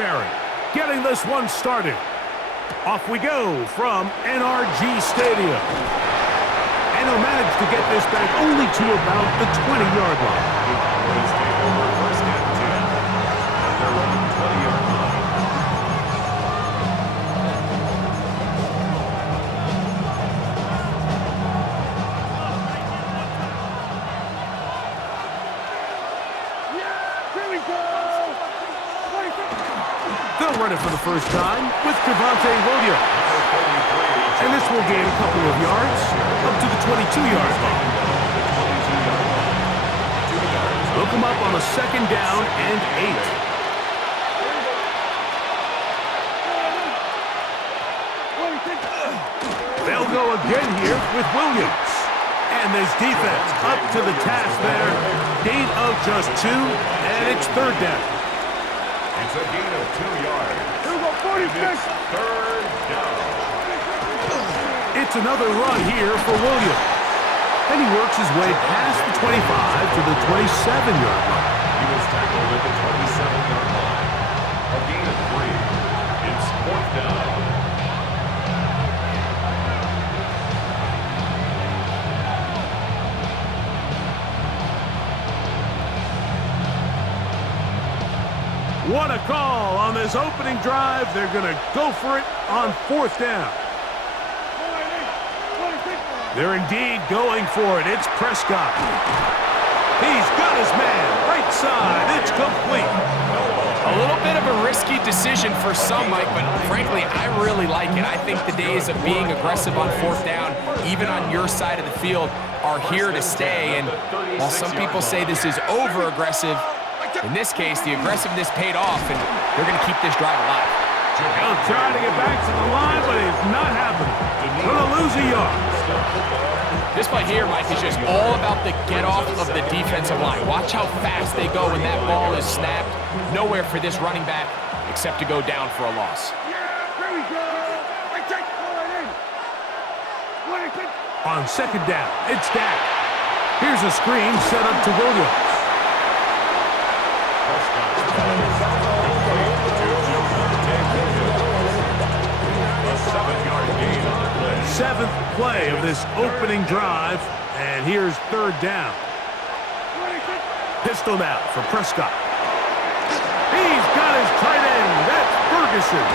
Kingsbury getting this one started. Off we go from NRG Stadium. And he'll manage to get this back only to about the 20-yard line. They'll run it for the first time with Javonte Williams. And this will gain a couple of yards up to the 22-yard line. They'll come up on a second down and 8. They'll go again here with Williams. And this defense up to the task there. Gain of just 2, and it's third down. It's a gain of 2 yards. Here we go, 46. It's third down. It's another run here for Williams. And he works his way past the 25 to the 27-yard line. He was tackled at the 27-yard line. A gain of 3. It's fourth down. What a call on this opening drive. They're going to go for it on fourth down. They're indeed going for it. It's Prescott. He's got his man. Right side. It's complete. A little bit of a risky decision for some, Mike, but frankly, I really like it. I think the days of being aggressive on fourth down, even on your side of the field, are here to stay. And while some people say this is over-aggressive, in this case, the aggressiveness paid off, and they're going to keep this drive alive. He'll try to get back to the line, but it's not happening. Going to lose a yard. This play here, Mike, is just all about the get-off of the defensive line. Watch how fast they go when that ball is snapped. Nowhere for this running back except to go down for a loss. On second down, it's Dak. Here's a screen set up to Williams. Seventh play of this opening drive, and here's third down. Pistol now for Prescott. He's got his tight end. That's Ferguson.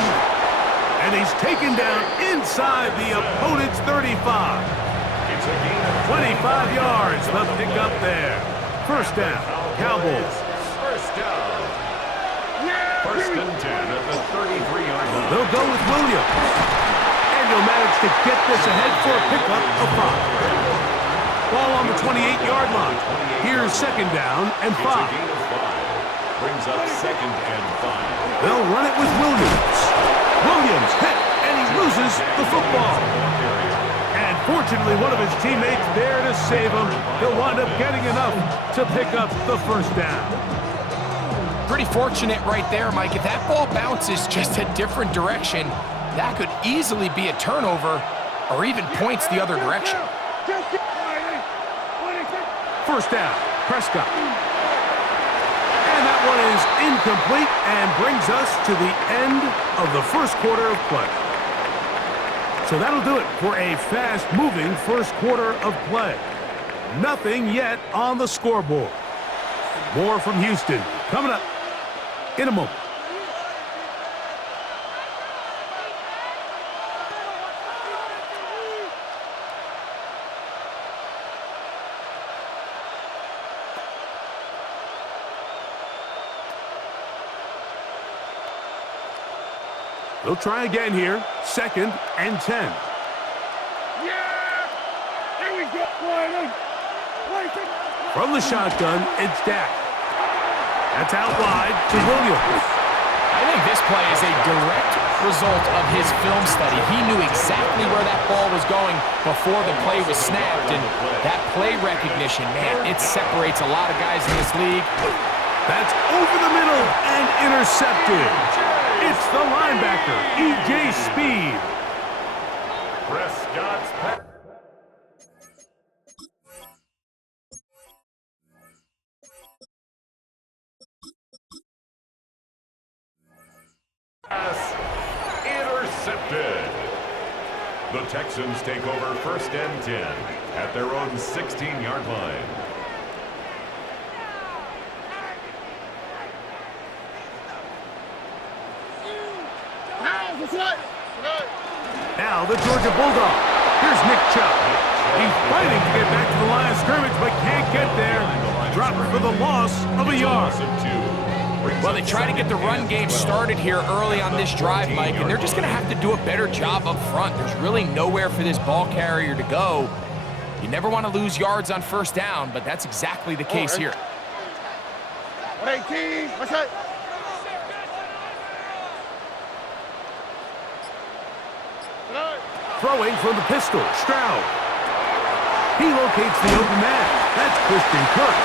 And he's taken down inside the opponent's 35. 25 yards, the pickup there. First down, Cowboys. First down. First and 10 at the 33-yard line. They'll go with Williams. And he'll manage to get this ahead for a pickup of 5. Ball on the 28-yard line. Here's second down and 5. Brings up second and 5. They'll run it with Williams. Williams hit, and he loses the football. And fortunately, one of his teammates there to save him. He'll wind up getting enough to pick up the first down. Pretty fortunate right there, Mike. If that ball bounces just a different direction, that could easily be a turnover or even points the other direction. First down, Prescott. And that one is incomplete and brings us to the end of the first quarter of play. So that'll do it for a fast-moving first quarter of play. Nothing yet on the scoreboard. More from Houston coming up in a moment. They'll try again here. Second and 10. Yeah! Here we go. From the shotgun, it's Dak. That's out wide to Williams. I think this play is a direct result of his film study. He knew exactly where that ball was going before the play was snapped, and that play recognition, man, it separates a lot of guys in this league. That's over the middle and intercepted. It's the linebacker, E.J. Speed. Prescott's pass. intercepted. The Texans take over 1st and 10 at their own 16-yard line. Now the Georgia Bulldog. Here's Nick Chubb. He's fighting to get back to the line of scrimmage, but can't get there. Dropped for the loss of a yard. Well, they try to get the run game started here early on this drive, Mike, and they're just going to have to do a better job up front. There's really nowhere for this ball carrier to go. You never want to lose yards on 1st down, but that's exactly the case here. 118, what's that? Throwing from the pistol, Stroud. He locates the open man. That's Christian Kirk.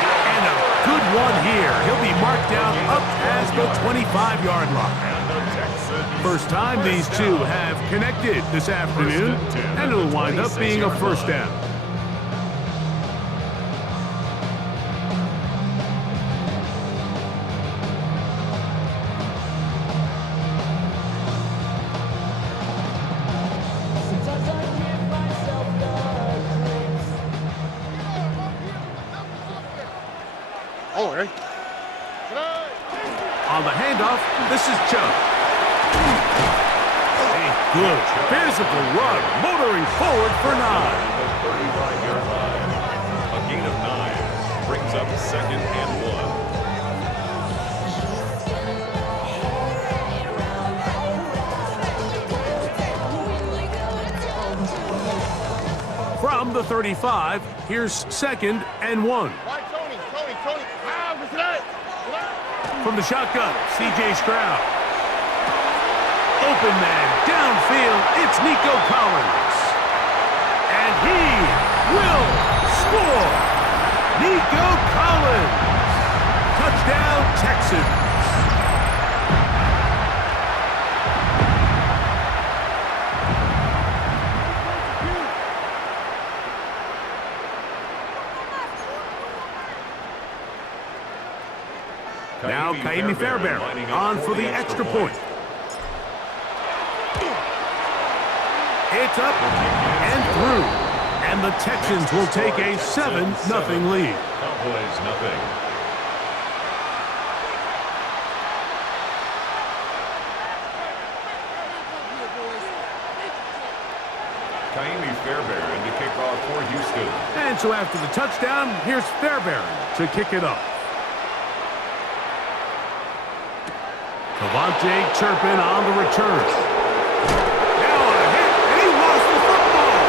And a good one here. He'll be marked down up past the 25-yard line. First time these two have connected this afternoon, and it'll wind up being a 1st down. On the handoff, this is Chubb. A good physical run, motoring forward for 9. The 35-yard line. A gain of 9 brings up 2nd and 1. From the 35, here's 2nd and 1. Tony. From the shotgun, C.J. Stroud. Open man, downfield, it's Nico Collins. And he will score. Nico Collins. Touchdown, Texans. Now Kaimi Fairbairn on for the extra point. It's up and through. And the Texans will take a 7-0 lead. Cowboys nothing. Kaimi Fairbairn to kick off for Houston. And so after the touchdown, here's Fairbairn to kick it off. Devontae Turpin on the return. Now a hit, and he lost the football.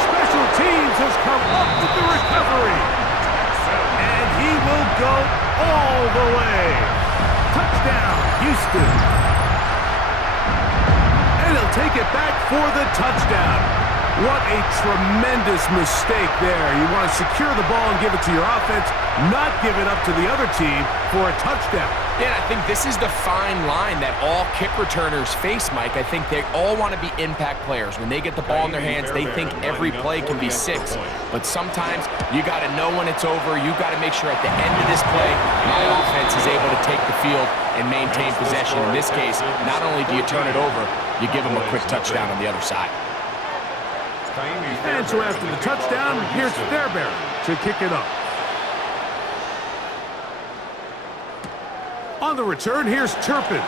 Special teams has come up with the recovery. And he will go all the way. Touchdown, Houston. And he'll take it back for the touchdown. What a tremendous mistake there. You want to secure the ball and give it to your offense, not give it up to the other team for a touchdown. Yeah, I think this is the fine line that all kick returners face, Mike. I think they all want to be impact players. When they get the ball in their hands, they think every play can be 6. But sometimes you got to know when it's over. You got to make sure at the end of this play, my offense is able to take the field and maintain possession. In this case, not only do you turn it over, you give them a quick touchdown on the other side. And so after the touchdown, here's Fairbairn to kick it up. On the return, here's Turpin.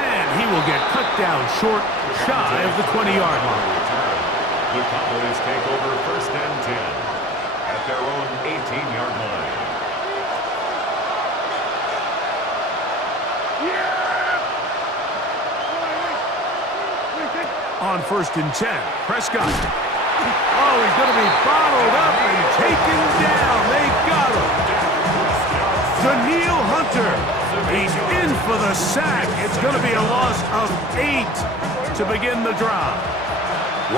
And he will get cut down short, shy of the 20-yard line. The Cowboys take over 1st and 10 at their own 18-yard line. On 1st and 10, Prescott. Oh, he's going to be bottled up and taken down. They got him. Danielle Hunter. He's in for the sack. It's going to be a loss of 8 to begin the drive.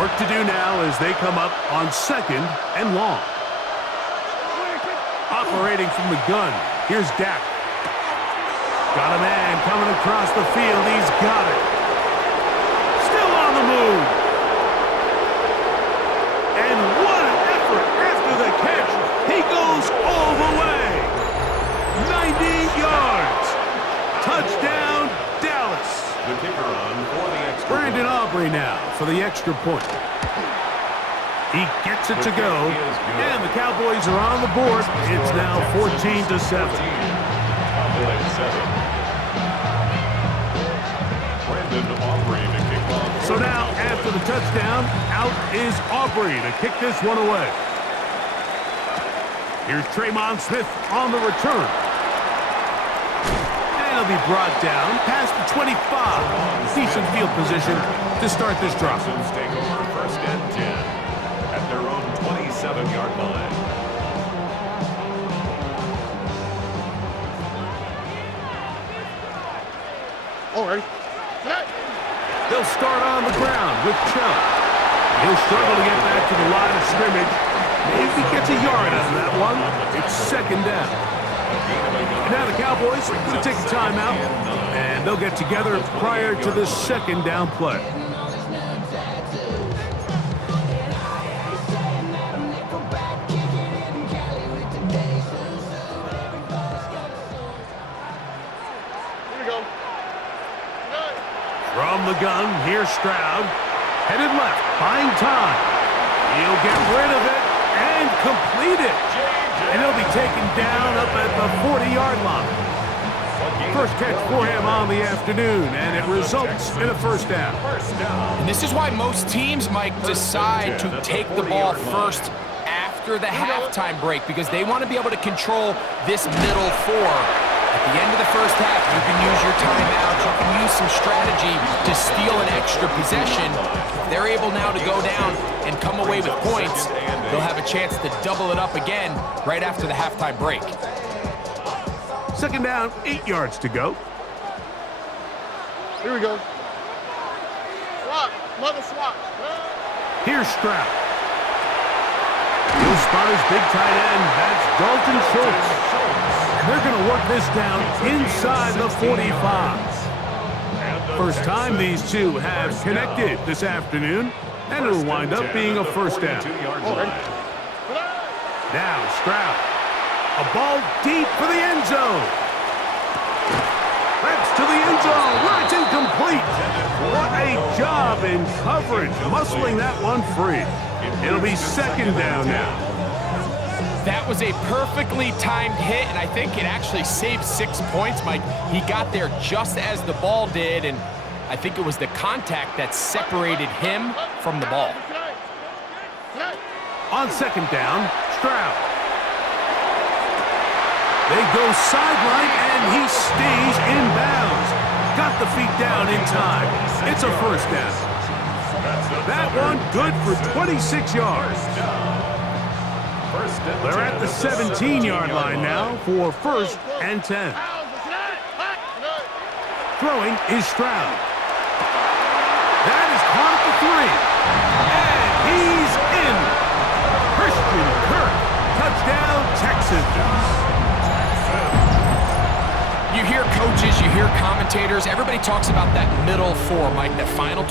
Work to do now as they come up on 2nd and long. Operating from the gun, here's Dak. Got a man coming across the field. He's got it. The move. And what an effort after the catch. He goes all the way. 90 yards. Touchdown, Dallas. Aubrey now for the extra point. He gets it to go, and the Cowboys are on the board. It's now 14-7. Brandon Aubrey to kick off. So now, after the touchdown, out is Aubrey to kick this one away. Here's Tremon Smith on the return. And he'll be brought down past the 25. Decent field position to start this drive. Texans take over first and 10 at their own 27-yard line. All right. They'll start on the ground with Chubb. He'll struggle to get back to the line of scrimmage. Maybe gets a yard out of that one. It's second down. And now the Cowboys are going to take a timeout, and they'll get together prior to the second down play. From the gun, here's Stroud. Headed left, buying time. He'll get rid of it and complete it. And he'll be taken down up at the 40-yard line. First catch for him on the afternoon, and it results in a first down. And this is why most teams, Mike, decide to take the ball first after the halftime break, because they want to be able to control this middle four. At the end of the first half, you can use your timeout, you can use some strategy to steal an extra possession. If they're able now to go down and come away with points, they'll have a chance to double it up again right after the halftime break. Second down, 8 yards to go. Here we go. Swap. Mother swap. Here's Stroud. He'll spot his big tight end. That's Dalton Schultz. They're going to work this down inside the 45. First time these two have connected this afternoon, and it'll wind up being a first down. Now Stroud. A ball deep for the end zone. That's to the end zone where it's incomplete. What a job in coverage, muscling that one free. It'll be second down now. That was a perfectly timed hit, and I think it actually saved 6 points, Mike. He got there just as the ball did, and I think it was the contact that separated him from the ball. On second down, Stroud. They go sideline, and he stays in bounds. Got the feet down in time. It's a first down. That one good for 26 yards. They're at the 17-yard line now for first and 10. Throwing is Stroud. That is caught at the 3. And he's in. Christian Kirk. Touchdown, Texans. You hear coaches, you hear commentators, everybody talks about that middle four, Mike, that final